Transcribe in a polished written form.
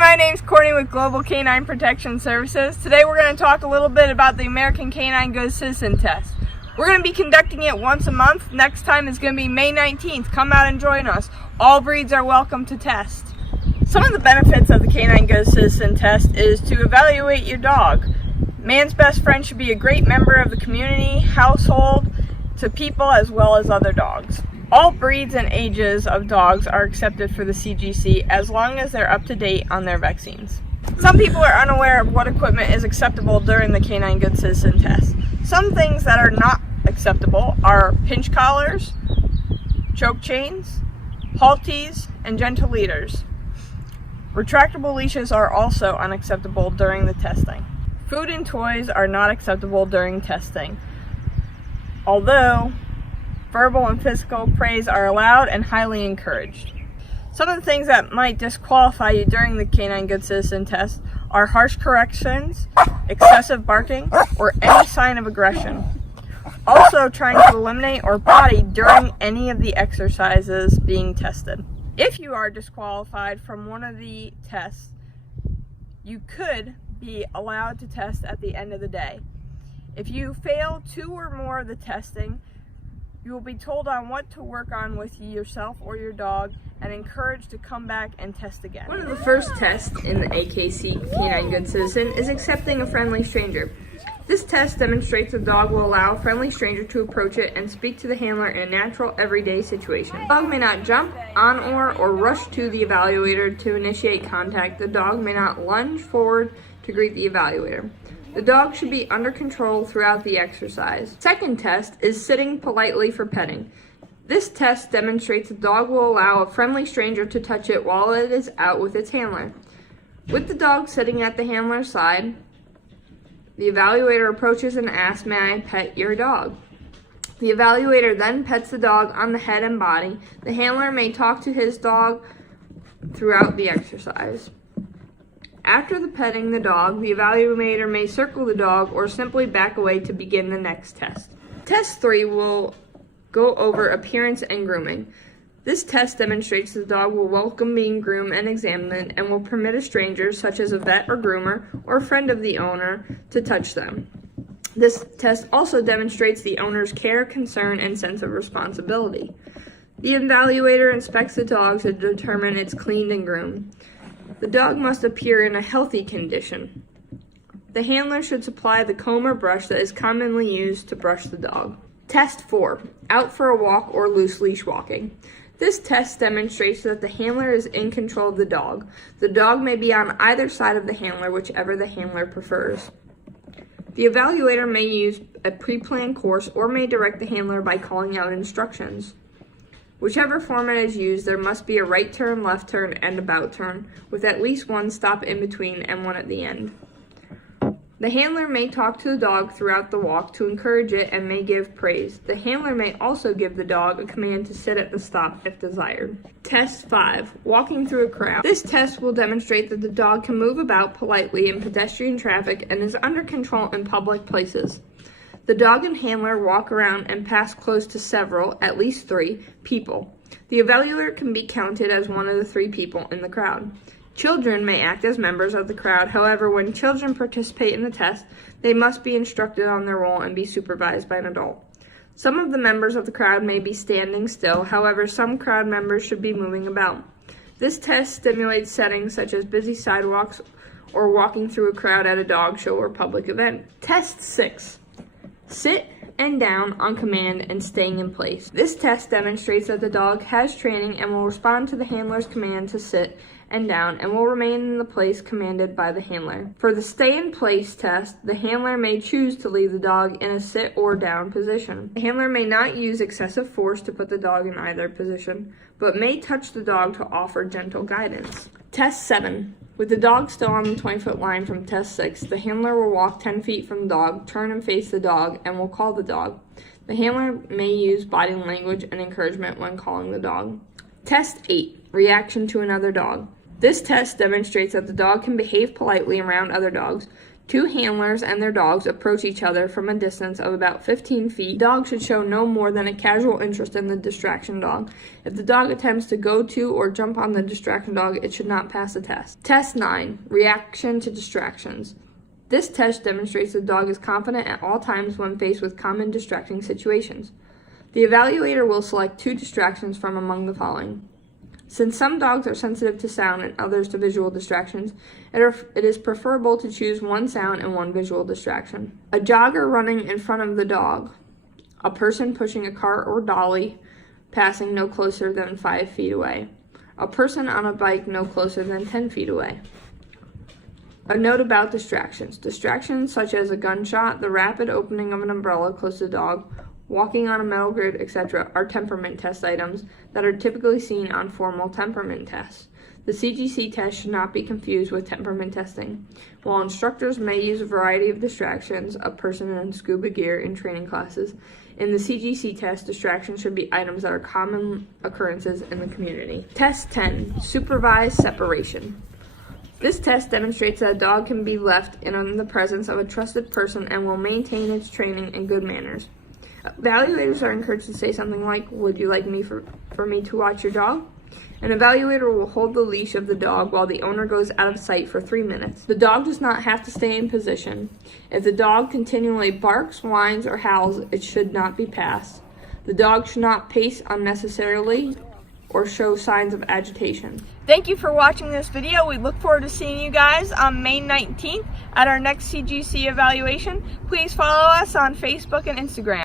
my name's Courtney with Global Canine Protection Services. Today we're going to talk a little bit about the American Canine Good Citizen Test. We're going to be conducting it once a month. Next time is going to be May 19th. Come out and join us. All breeds are welcome to test. Some of the benefits of the Canine Good Citizen Test is to evaluate your dog. Man's best friend should be a great member of the community, household, to people as well as other dogs. All breeds and ages of dogs are accepted for the CGC as long as they're up to date on their vaccines. Some people are unaware of what equipment is acceptable during the Canine Good Citizen Test. Some things that are not acceptable are pinch collars, choke chains, halties, and gentle leaders. Retractable leashes are also unacceptable during the testing. Food and toys are not acceptable during testing, although verbal and physical praise are allowed and highly encouraged. Some of the things that might disqualify you during the Canine Good Citizen Test are harsh corrections, excessive barking, or any sign of aggression. Also, trying to eliminate or potty during any of the exercises being tested. If you are disqualified from one of the tests, you could be allowed to test at the end of the day. If you fail 2 or more of the testing, you will be told on what to work on with yourself or your dog and encouraged to come back and test again. One of the first tests in the AKC Canine Good Citizen is accepting a friendly stranger. This test demonstrates the dog will allow a friendly stranger to approach it and speak to the handler in a natural, everyday situation. The dog may not jump on or rush to the evaluator to initiate contact. The dog may not lunge forward to greet the evaluator. The dog should be under control throughout the exercise. Second test is sitting politely for petting. This test demonstrates the dog will allow a friendly stranger to touch it while it is out with its handler. With the dog sitting at the handler's side, the evaluator approaches and asks, "May I pet your dog?" The evaluator then pets the dog on the head and body. The handler may talk to his dog throughout the exercise. After the petting the dog, the evaluator may circle the dog or simply back away to begin the next test. Test 3 will go over appearance and grooming. This test demonstrates the dog will welcome being groomed and examined and will permit a stranger, such as a vet or groomer or a friend of the owner, to touch them. This test also demonstrates the owner's care, concern, and sense of responsibility. The evaluator inspects the dog to determine it's cleaned and groomed. The dog must appear in a healthy condition. The handler should supply the comb or brush that is commonly used to brush the dog. Test 4, out for a walk or loose leash walking. This test demonstrates that the handler is in control of the dog. The dog may be on either side of the handler, whichever the handler prefers. The evaluator may use a pre-planned course or may direct the handler by calling out instructions. Whichever format is used, there must be a right turn, left turn, and about turn, with at least one stop in between and one at the end. The handler may talk to the dog throughout the walk to encourage it and may give praise. The handler may also give the dog a command to sit at the stop if desired. Test 5, walking through a crowd. This test will demonstrate that the dog can move about politely in pedestrian traffic and is under control in public places. The dog and handler walk around and pass close to several, at least 3, people. The evaluator can be counted as one of the 3 people in the crowd. Children may act as members of the crowd. However, when children participate in the test, they must be instructed on their role and be supervised by an adult. Some of the members of the crowd may be standing still. However, some crowd members should be moving about. This test stimulates settings such as busy sidewalks or walking through a crowd at a dog show or public event. Test 6. Sit and down on command and staying in place. This test demonstrates that the dog has training and will respond to the handler's command to sit and down and will remain in the place commanded by the handler. For the stay in place test, the handler may choose to leave the dog in a sit or down position. The handler may not use excessive force to put the dog in either position, but may touch the dog to offer gentle guidance. Test 7. With the dog still on the 20-foot line from test 6, the handler will walk 10 feet from the dog, turn and face the dog, and will call the dog. The handler may use body language and encouragement when calling the dog. Test 8. Reaction to another dog. This test demonstrates that the dog can behave politely around other dogs, Two handlers and their dogs approach each other from a distance of about 15 feet. The dog should show no more than a casual interest in the distraction dog. If the dog attempts to go to or jump on the distraction dog, it should not pass the test. Test 9. Reaction to distractions. This test demonstrates the dog is confident at all times when faced with common distracting situations. The evaluator will select 2 distractions from among the following. Since some dogs are sensitive to sound and others to visual distractions, it is preferable to choose 1 sound and 1 visual distraction. A jogger running in front of the dog. A person pushing a cart or dolly, passing no closer than 5 feet away. A person on a bike no closer than 10 feet away. A note about distractions. Distractions such as a gunshot, the rapid opening of an umbrella close to the dog, walking on a metal grid, etc. are temperament test items that are typically seen on formal temperament tests. The CGC test should not be confused with temperament testing. While instructors may use a variety of distractions, a person in scuba gear in training classes, in the CGC test, distractions should be items that are common occurrences in the community. Test 10. Supervised separation. This test demonstrates that a dog can be left in the presence of a trusted person and will maintain its training and good manners. Evaluators are encouraged to say something like, "Would you like me for me to watch your dog?" An evaluator will hold the leash of the dog while the owner goes out of sight for 3 minutes. The dog does not have to stay in position. If the dog continually barks, whines, or howls, it should not be passed. The dog should not pace unnecessarily or show signs of agitation. Thank you for watching this video. We look forward to seeing you guys on May 19th at our next CGC evaluation. Please follow us on Facebook and Instagram.